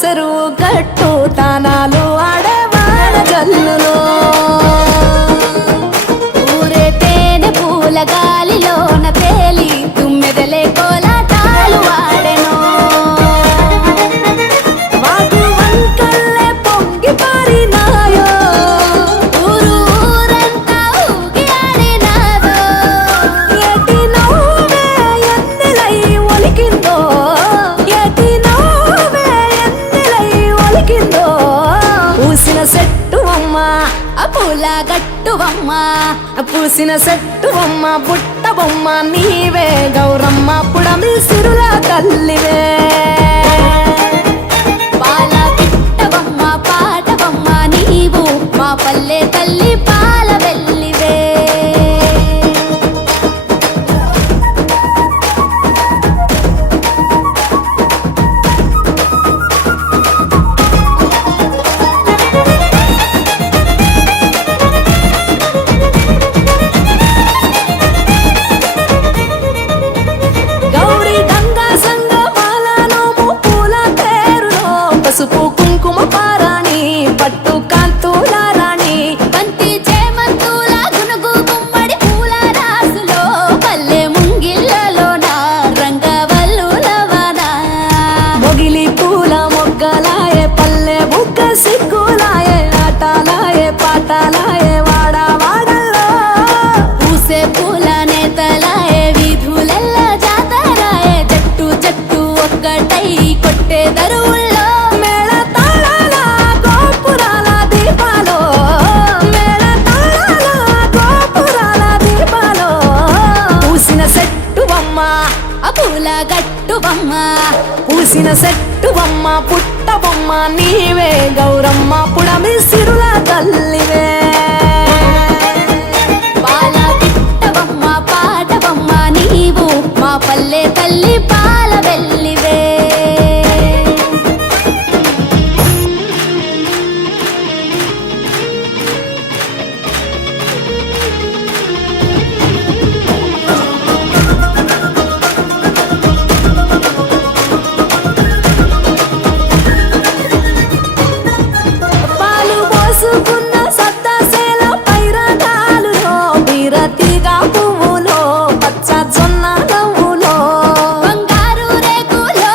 చెరువు గట్టు తానాలు ఆడవాన జల్లులో ఊరే తేనె పూల గాలిలోన తేలి తుమ్మెదలే కోలాటాలు ఆడెను వాగు వంకల్లే పొంగి పారినాయో ఊరు ఊరంతా ఊగి ఆడినాదో ఎటి నవ్వే ఎన్నెలై ఒలికిందో ఎటి నవ్వే ఎన్నెలై ఒలికిందో పూసిన చెట్టు అమ్మ ఆ పూల గట్టువమ్మ పూసిన చెట్టు అమ్మ బుట్ట బొమ్మ నీవే గౌరమ్మ పుడమి సిరుల తల్లివే పాల పిట్టవమ్మ పాటవమ్మ నీవు మా పల్లె తల్లి పాల వెల్లివే గౌరీ గంగా సంగమాల నోము పూల తేరులో పసుపు కుంకుమ పారాణి పట్టు కాంతుల రాణి బంతి చేమంతుల గునుగు గుమ్మడి పూల రాసులో పల్లె ముంగిళ్ళలోన రంగవల్లులవన మొగిలి పూల మొగ్గలాయే పల్లె బుగ్గ సిగ్గులాయే ఆటలాయే పాటలాయే వాడ వాడల్లో పూసే పూల నేతలాయే వీధులెల్ల జాతరాయే జట్టు జట్టు ఒక్కటై కొట్టే దరువుల్లో మేళ తాళాల గోపురాల దీపాలో మేళ తాళాల గోపురాల దీపాలో పూసిన చెట్టు బొమ్మ ఆ పూల గట్టు బొమ్మ పూసిన చెట్టు బొమ్మ పుట్ట బొమ్మ నీవే గౌరమ్మ పుడమి సిరుల తల్లివే పాల పిట్టవమ్మ పాటవమ్మ నీవు మా పల్లె తల్లి పాల వెల్లివే పాలు పోసుకున్న